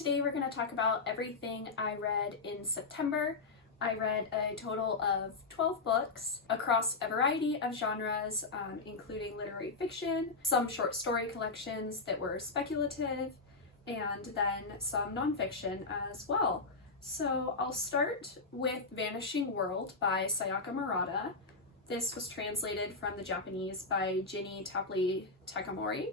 Today we're going to talk about everything I read in September. I read a total of 12 books across a variety of genres, including literary fiction, some short story collections that were speculative, and then some nonfiction as well. So I'll start with Vanishing World by Sayaka Murata. This was translated from the Japanese by Ginny, tapley, takemori.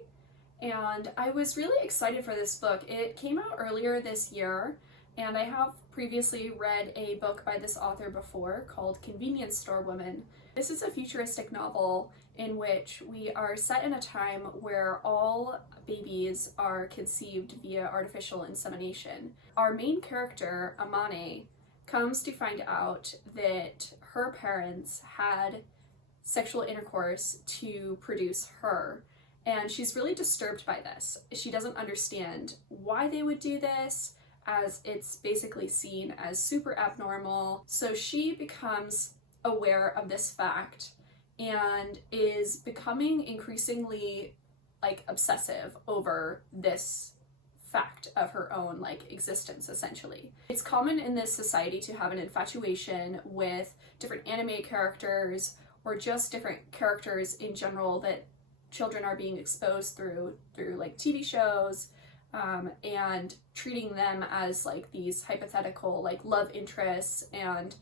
And I was really excited for this book. It came out earlier this year, and I have previously read a book by this author before called Convenience Store Woman. This is a futuristic novel in which we are set in a time where all babies are conceived via artificial insemination. Our main character, Amane, comes to find out that her parents had sexual intercourse to produce her. And she's really disturbed by this. She doesn't understand why they would do this, as it's basically seen as super abnormal. So she becomes aware of this fact and is becoming increasingly obsessive over this fact of her own existence, essentially. It's common in this society to have an infatuation with different anime characters or just different characters in general that children are being exposed through TV shows, and treating them as these hypothetical love interests, and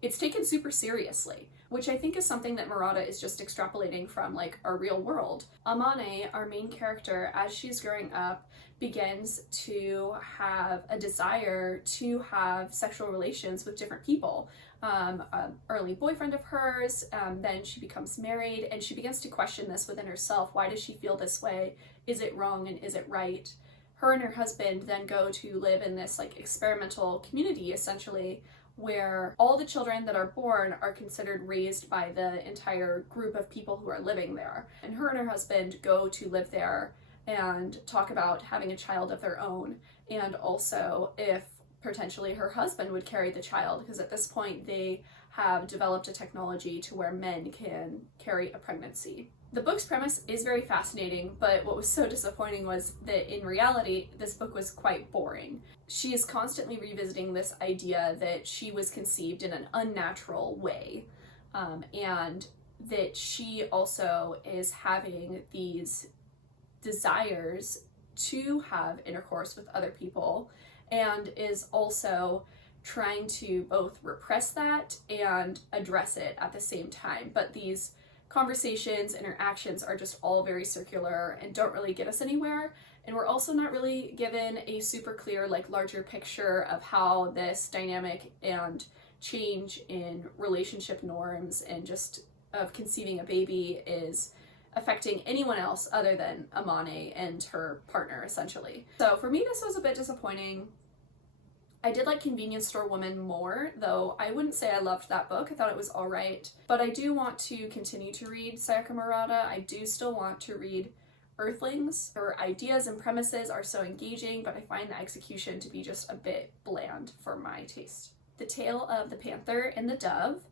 it's taken super seriously, which I think is something that Murata is just extrapolating from our real world. Amane, our main character, as she's growing up, begins to have a desire to have sexual relations with different people. An early boyfriend of hers, then she becomes married, and she begins to question this within herself. Why does she feel this way? Is it wrong and is it right? Her and her husband then go to live in this experimental community, essentially, where all the children that are born are considered raised by the entire group of people who are living there. And her husband go to live there and talk about having a child of their own, and also if potentially her husband would carry the child, because at this point they have developed a technology to where men can carry a pregnancy. The book's premise is very fascinating, but what was so disappointing was that in reality, this book was quite boring. She is constantly revisiting this idea that she was conceived in an unnatural way, and that she also is having these desires to have intercourse with other people, and is also trying to both repress that and address it at the same time. But these conversations, interactions are just all very circular and don't really get us anywhere. And we're also not really given a super clear, larger picture of how this dynamic and change in relationship norms and just of conceiving a baby is affecting anyone else other than Amane and her partner, essentially. So for me, this was a bit disappointing. I did like Convenience Store Woman more, though I wouldn't say I loved that book. I thought it was alright. But I do want to continue to read Sayaka Murata. I do still want to read Earthlings. Her ideas and premises are so engaging, but I find the execution to be just a bit bland for my taste. The Tale of the Panther and the Dove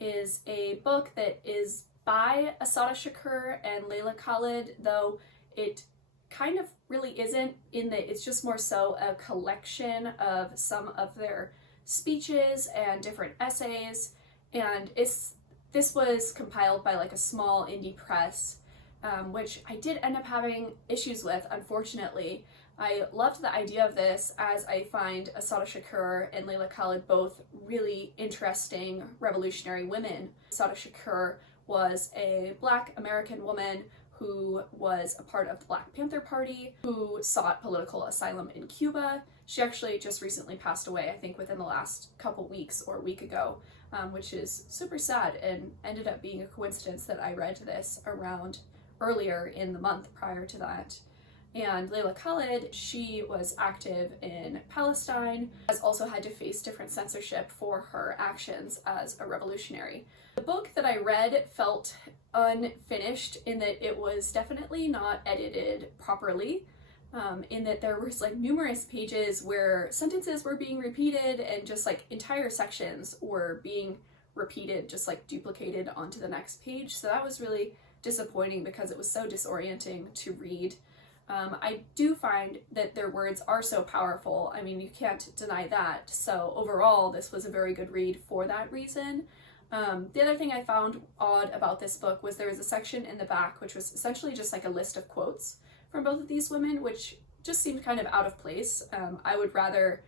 is a book that is by Assata Shakur and Leila Khaled, though it kind of really isn't, in that it's just more so a collection of some of their speeches and different essays, and this was compiled by a small indie press, which I did end up having issues with, unfortunately. I loved the idea of this, as I find Assata Shakur and Leila Khaled both really interesting revolutionary women. Assata Shakur was a Black American woman who was a part of the Black Panther Party, who sought political asylum in Cuba. She actually just recently passed away, I think within the last couple weeks or a week ago, which is super sad, and ended up being a coincidence that I read this around earlier in the month prior to that. And Leila Khaled, she was active in Palestine, has also had to face different censorship for her actions as a revolutionary. The book that I read felt unfinished in that it was definitely not edited properly, in that there was numerous pages where sentences were being repeated and just entire sections were being repeated, just duplicated onto the next page. So that was really disappointing because it was so disorienting to read. I do find that their words are so powerful. I mean, you can't deny that. So overall, this was a very good read for that reason. The other thing I found odd about this book was there was a section in the back which was essentially just like a list of quotes from both of these women, which just seemed kind of out of place. I would rather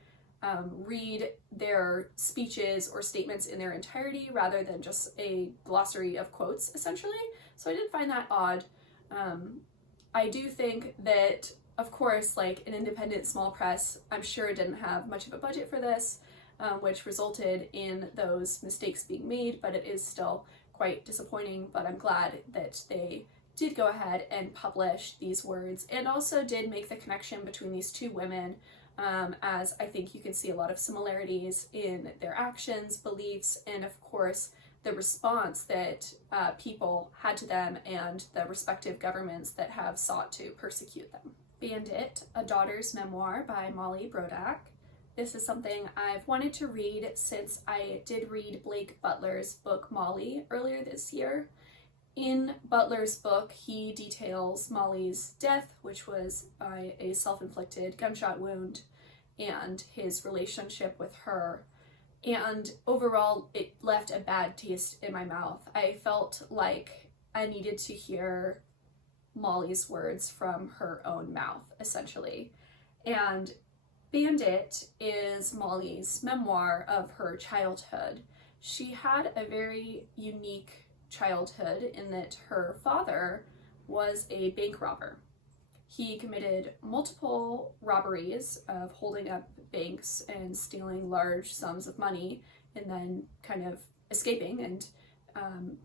read their speeches or statements in their entirety rather than just a glossary of quotes, essentially. So I did find that odd. I do think that, of course, like an independent small press, I'm sure didn't have much of a budget for this, which resulted in those mistakes being made, but it is still quite disappointing. But I'm glad that they did go ahead and publish these words, and also did make the connection between these two women, as I think you can see a lot of similarities in their actions, beliefs, and of course the response that people had to them and the respective governments that have sought to persecute them. Bandit, A Daughter's Memoir by Molly Brodak. This is something I've wanted to read since I did read Blake Butler's book Molly earlier this year. In Butler's book, he details Molly's death, which was by a self-inflicted gunshot wound, and his relationship with her. And overall, it left a bad taste in my mouth. I felt like I needed to hear Molly's words from her own mouth, essentially. And Bandit is Molly's memoir of her childhood. She had a very unique childhood in that her father was a bank robber. He committed multiple robberies of holding up banks and stealing large sums of money and then kind of escaping and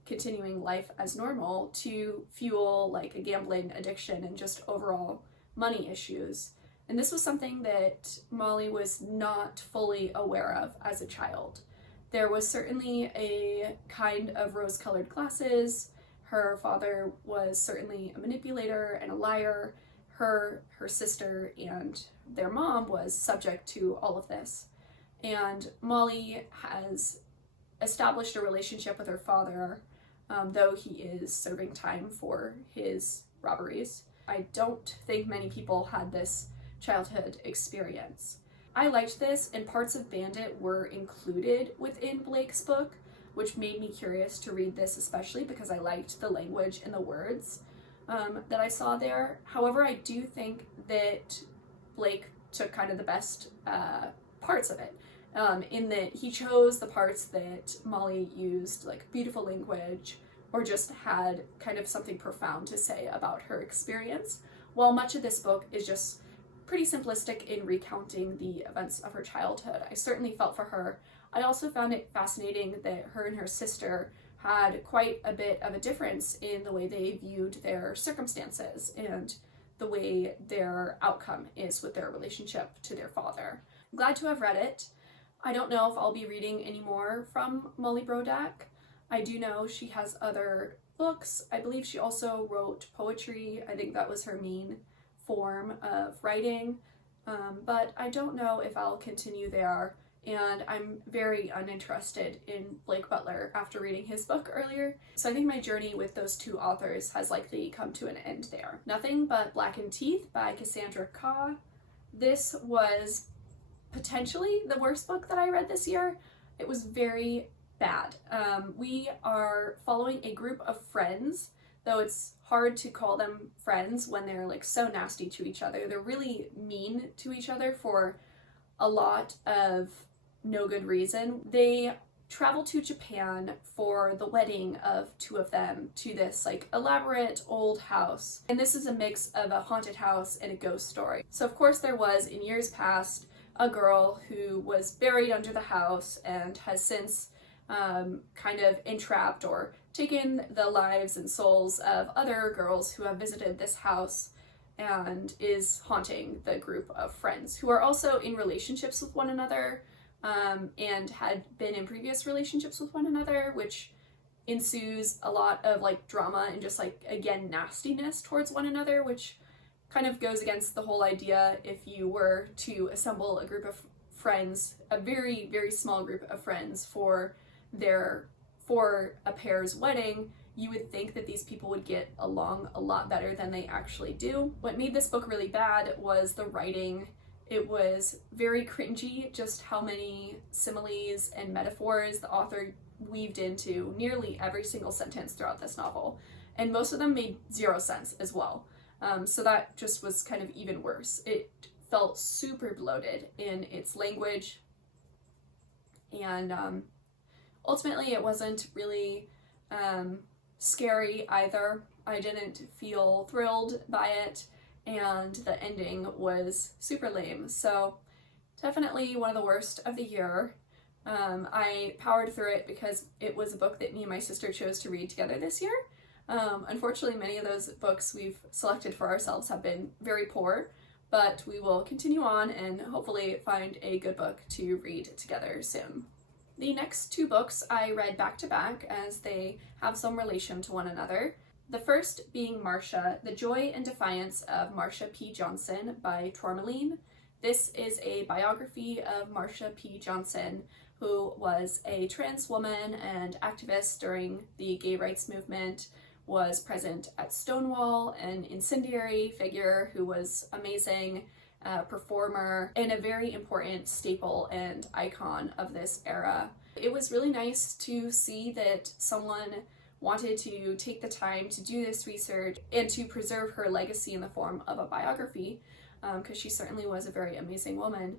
continuing life as normal to fuel like a gambling addiction and just overall money issues. And this was something that Molly was not fully aware of as a child. There was certainly a kind of rose-colored glasses. Her father was certainly a manipulator and a liar. Her sister and their mom was subject to all of this. And Molly has established a relationship with her father, though he is serving time for his robberies. I don't think many people had this childhood experience. I liked this, and parts of Bandit were included within Blake's book, which made me curious to read this, especially because I liked the language and the words that I saw there. However, I do think that Blake took kind of the best parts of it, in that he chose the parts that Molly used like beautiful language or just had kind of something profound to say about her experience, while much of this book is just pretty simplistic in recounting the events of her childhood. I certainly felt for her. I also found it fascinating that her and her sister had quite a bit of a difference in the way they viewed their circumstances and the way their outcome is with their relationship to their father. I'm glad to have read it. I don't know if I'll be reading any more from Molly Brodak. I do know she has other books. I believe she also wrote poetry. I think that was her main form of writing, but I don't know if I'll continue there, and I'm very uninterested in Blake Butler after reading his book earlier, so I think my journey with those two authors has likely come to an end there. Nothing But Blackened Teeth by Cassandra Khaw. This was potentially the worst book that I read this year. It was very bad. We are following a group of friends, though it's hard to call them friends when they're like so nasty to each other. They're really mean to each other for a lot of no good reason. They travel to Japan for the wedding of two of them to this like elaborate old house. And this is a mix of a haunted house and a ghost story. So of course there was, in years past, a girl who was buried under the house and has since kind of entrapped or taken the lives and souls of other girls who have visited this house and is haunting the group of friends who are also in relationships with one another and had been in previous relationships with one another, which ensues a lot of like drama and just like, again, nastiness towards one another, which kind of goes against the whole idea if you were to assemble a group of friends, a very, very small group of friends for a pair's wedding. you would think that these people would get along a lot better than they actually do. What made this book really bad was the writing. It was very cringy, just how many similes and metaphors the author weaved into nearly every single sentence throughout this novel. And most of them made zero sense as well. So that just was kind of even worse. It felt super bloated in its language. And ultimately it wasn't really scary either. I didn't feel thrilled by it, and the ending was super lame. So definitely one of the worst of the year. I powered through it because it was a book that me and my sister chose to read together this year. Unfortunately, many of those books we've selected for ourselves have been very poor, but we will continue on and hopefully find a good book to read together soon. The next two books I read back to back as they have some relation to one another. The first being Marsha, The Joy and Defiance of Marsha P. Johnson by Tourmaline. This is a biography of Marsha P. Johnson, who was a trans woman and activist during the gay rights movement, was present at Stonewall, an incendiary figure who was amazing, performer, and a very important staple and icon of this era. It was really nice to see that someone wanted to take the time to do this research and to preserve her legacy in the form of a biography, because she certainly was a very amazing woman.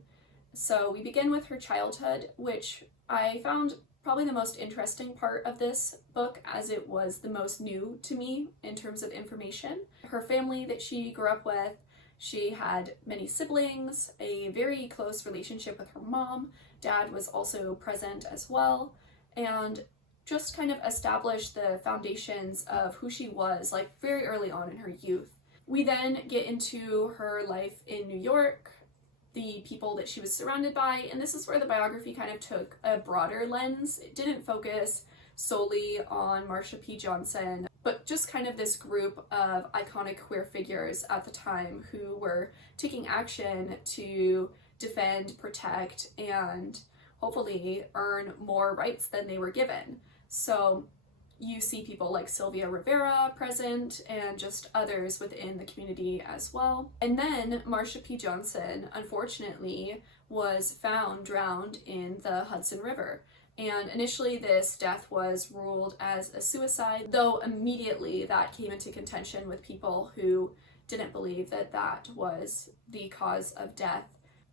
So we begin with her childhood, which I found probably the most interesting part of this book, as it was the most new to me in terms of information. Her family that she grew up with, she had many siblings, a very close relationship with her mom. Dad was also present as well, and just kind of established the foundations of who she was, like very early on in her youth. We then get into her life in New York, the people that she was surrounded by, and this is where the biography kind of took a broader lens. It didn't focus solely on Marsha P. Johnson, but just kind of this group of iconic queer figures at the time who were taking action to defend, protect, and hopefully earn more rights than they were given. So you see people like Sylvia Rivera present and just others within the community as well. And then Marsha P. Johnson, unfortunately, was found drowned in the Hudson River. And initially this death was ruled as a suicide, though immediately that came into contention with people who didn't believe that that was the cause of death.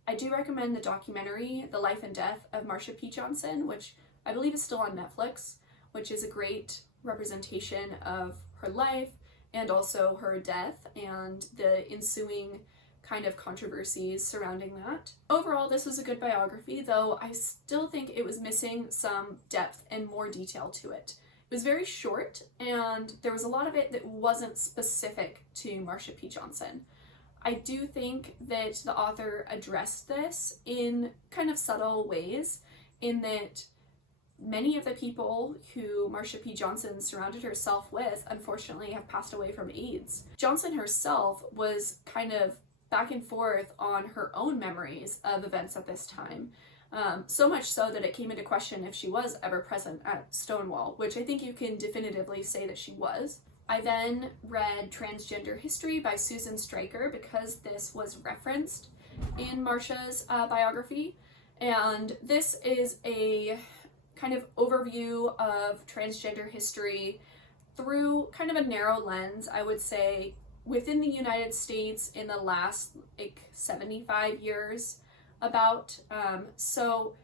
I do recommend the documentary, The Life and Death of Marsha P. Johnson, which I believe is still on Netflix, which is a great representation of her life and also her death and the ensuing kind of controversies surrounding that. Overall, this was a good biography, though I still think it was missing some depth and more detail to it. It was very short, and there was a lot of it that wasn't specific to Marsha P. Johnson. I do think that the author addressed this in kind of subtle ways, in that many of the people who Marsha P. Johnson surrounded herself with, unfortunately, have passed away from AIDS. Johnson herself was kind of back and forth on her own memories of events at this time. So much so that it came into question if she was ever present at Stonewall, which I think you can definitively say that she was. I then read Transgender History by Susan Stryker because this was referenced in Marsha's biography, and this is a kind of overview of transgender history through kind of a narrow lens, I would say, within the United States in the last 75 years about. So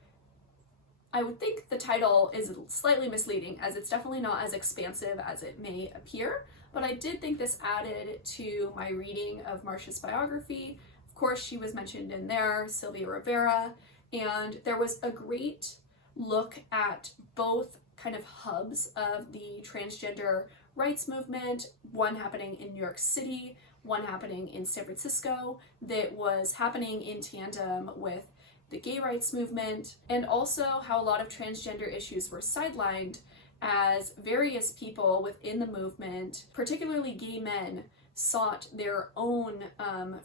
I would think the title is slightly misleading, as it's definitely not as expansive as it may appear, but I did think this added to my reading of Marsha's biography. Of course, she was mentioned in there, Sylvia Rivera, and there was a great look at both kind of hubs of the transgender rights movement, one happening in New York City, one happening in San Francisco, that was happening in tandem with the gay rights movement, and also how a lot of transgender issues were sidelined as various people within the movement, particularly gay men, sought their own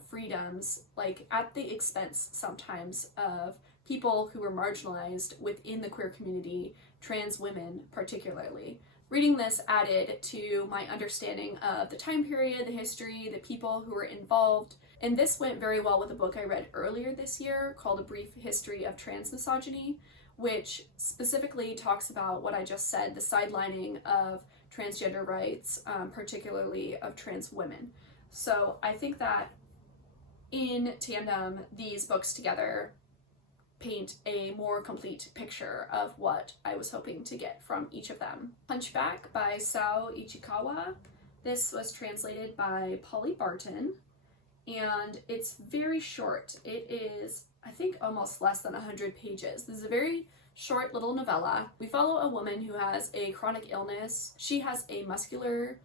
freedoms, like at the expense sometimes of people who were marginalized within the queer community, trans women particularly. Reading this added to my understanding of the time period, the history, the people who were involved, and this went very well with a book I read earlier this year called A Brief History of Transmisogyny, which specifically talks about what I just said, the sidelining of transgender rights, particularly of trans women. So I think that in tandem, these books together paint a more complete picture of what I was hoping to get from each of them. Hunchback by saou Ichikawa. This was translated by Barton, and it's very short. It is, I think, almost less than 100 pages. This is a very short little novella. We follow a woman who has a chronic illness. She has a muscular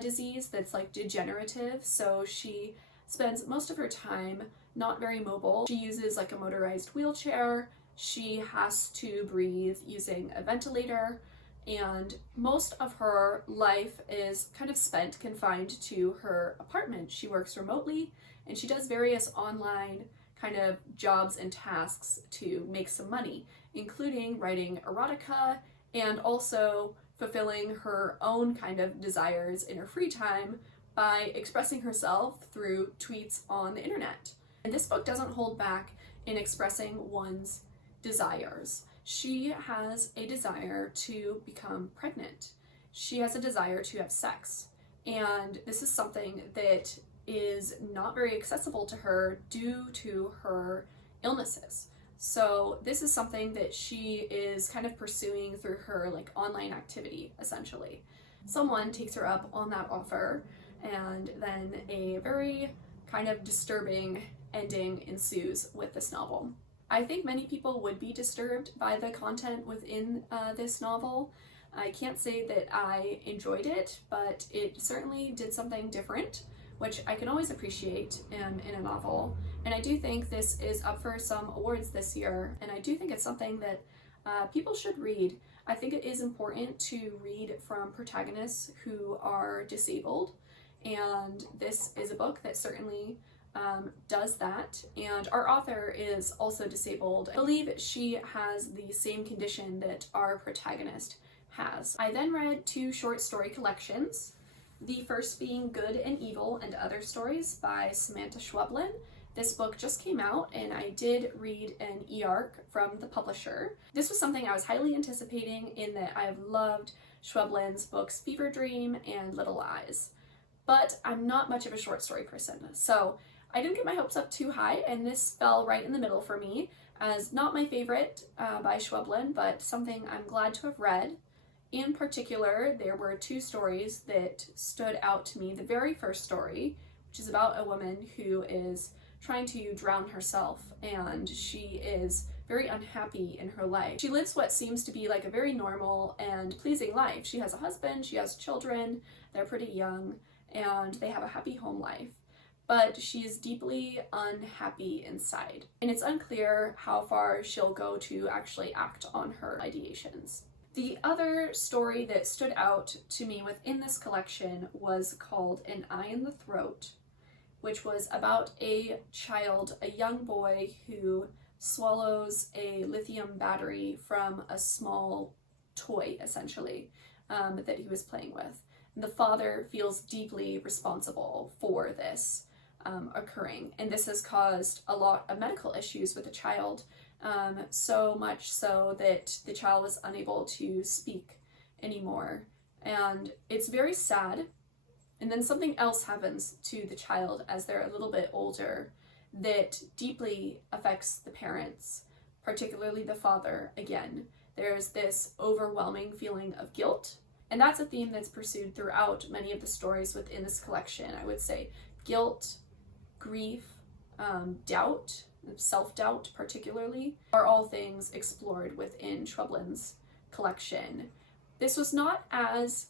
disease that's like degenerative, so she spends most of her time not very mobile. She uses like a motorized wheelchair. She has to breathe using a ventilator, and most of her life is kind of spent confined to her apartment. She works remotely, and she does various online kind of jobs and tasks to make some money, including writing erotica and also fulfilling her own kind of desires in her free time by expressing herself through tweets on the internet. And this book doesn't hold back in expressing one's desires. She has a desire to become pregnant. She has a desire to have sex. And this is something that is not very accessible to her due to her illnesses. So this is something that she is kind of pursuing through her like online activity, essentially. Someone takes her up on that offer, and then a very kind of disturbing ending ensues with this novel. I think many people would be disturbed by the content within this novel. I can't say that I enjoyed it, but it certainly did something different, which I can always appreciate in a novel. And I do think this is up for some awards this year, and I do think it's something that people should read. I think it is important to read from protagonists who are disabled, and this is a book that certainly does that. And our author is also disabled. I believe she has the same condition that our protagonist has. I then read 2 short story collections, the first being Good and Evil and Other Stories by Samanta Schweblin. This book just came out, and I did read an e-arc from the publisher. This was something I was highly anticipating, in that I have loved Schweblin's books Fever Dream and Little Eyes, but I'm not much of a short story person, so I didn't get my hopes up too high, and this fell right in the middle for me, as not my favorite by Schweblin, but something I'm glad to have read. In particular, there were 2 stories that stood out to me. The very first story, which is about a woman who is trying to drown herself, and she is very unhappy in her life. She lives what seems to be like a very normal and pleasing life. She has a husband, she has children, they're pretty young, and they have a happy home life. But she is deeply unhappy inside, and it's unclear how far she'll go to actually act on her ideations. The other story that stood out to me within this collection was called An Eye in the Throat, which was about a child, a young boy, who swallows a lithium battery from a small toy, essentially, that he was playing with. And the father feels deeply responsible for this occurring, and this has caused a lot of medical issues with the child, so much so that the child was unable to speak anymore, and it's very sad. And then something else happens to the child as they're a little bit older that deeply affects the parents, particularly the father. Again, there's this overwhelming feeling of guilt, and that's a theme that's pursued throughout many of the stories within this collection. I would say guilt, grief, doubt, self-doubt particularly, are all things explored within Schweblin's collection. This was not as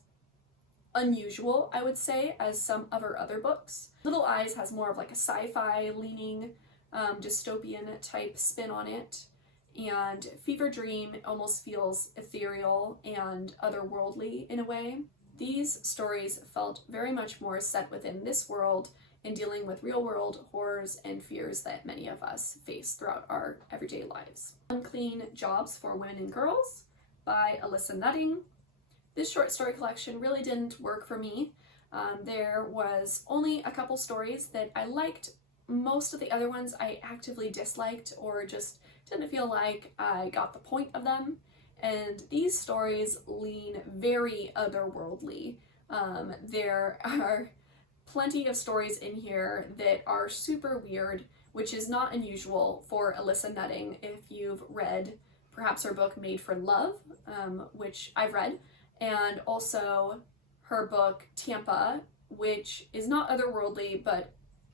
unusual, I would say, as some of her other books. Little Eyes has more of like a sci-fi leaning, dystopian type spin on it, and Fever Dream almost feels ethereal and otherworldly in a way. These stories felt very much more set within this world and dealing with real-world horrors and fears that many of us face throughout our everyday lives. Unclean Jobs for Women and Girls by Alissa Nutting. This short story collection really didn't work for me. There was only a couple stories that I liked. Most of the other ones I actively disliked or just didn't feel like I got the point of them. And these stories lean very otherworldly. There are plenty of stories in here that are super weird, which is not unusual for Alissa Nutting if you've read perhaps her book Made for Love, which I've read, and also her book Tampa, which is not otherworldly but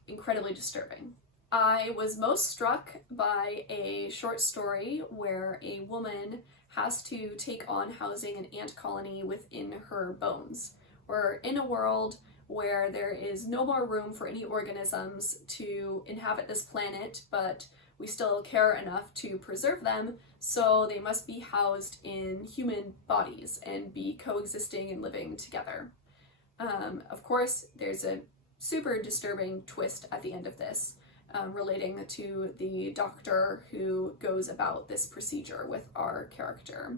incredibly disturbing. I was most struck by a short story where a woman has to take on housing an ant colony within her bones. We're in a world where there is no more room for any organisms to inhabit this planet, but we still care enough to preserve them, so they must be housed in human bodies and be coexisting and living together. Of course, there's a super disturbing twist at the end of this, relating to the doctor who goes about this procedure with our character.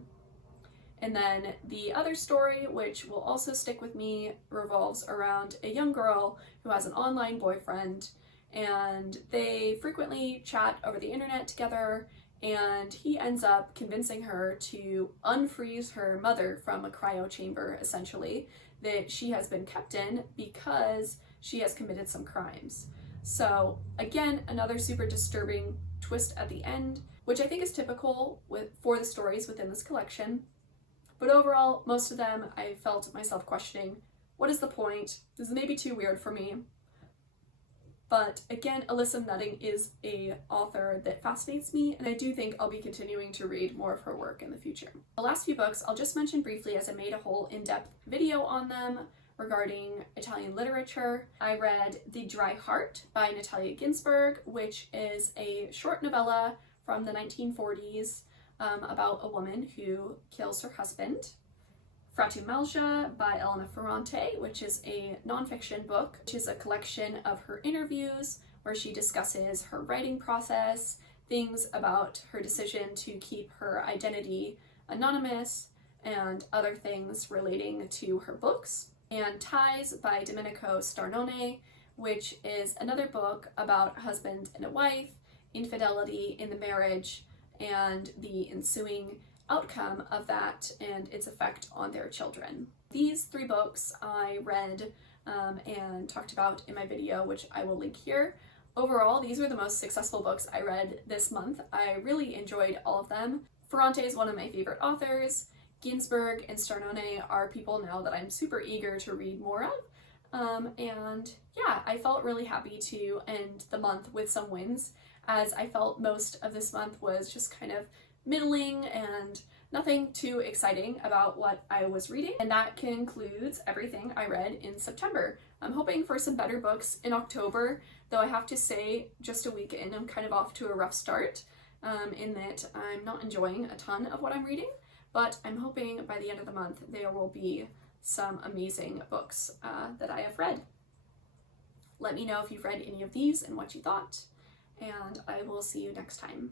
And then the other story, which will also stick with me, revolves around a young girl who has an online boyfriend, and they frequently chat over the internet together, and he ends up convincing her to unfreeze her mother from a cryo chamber, essentially, that she has been kept in because she has committed some crimes. So again, another super disturbing twist at the end, which I think is typical for the stories within this collection. But overall, most of them I felt myself questioning, what is the point? This is maybe too weird for me. But again, Alissa Nutting is an author that fascinates me, and I do think I'll be continuing to read more of her work in the future. The last few books I'll just mention briefly, as I made a whole in-depth video on them regarding Italian literature. I read The Dry Heart by Natalia Ginzburg, which is a short novella from the 1940s about a woman who kills her husband. Fratu Malja by Elena Ferrante, which is a nonfiction book, which is a collection of her interviews where she discusses her writing process, things about her decision to keep her identity anonymous, and other things relating to her books. And Ties by Domenico Starnone, which is another book about a husband and a wife, infidelity in the marriage, and the ensuing outcome of that and its effect on their children. These 3 books I read and talked about in my video, which I will link here. Overall, these were the most successful books I read this month. I really enjoyed all of them. Ferrante is one of my favorite authors. Ginzburg and Starnone are people now that I'm super eager to read more of. And yeah, I felt really happy to end the month with some wins, as I felt most of this month was just kind of middling and nothing too exciting about what I was reading. And that concludes everything I read in September. I'm hoping for some better books in October, though I have to say, just a week in, I'm kind of off to a rough start, in that I'm not enjoying a ton of what I'm reading, but I'm hoping by the end of the month there will be some amazing books that I have read. Let me know if you've read any of these and what you thought, and I will see you next time.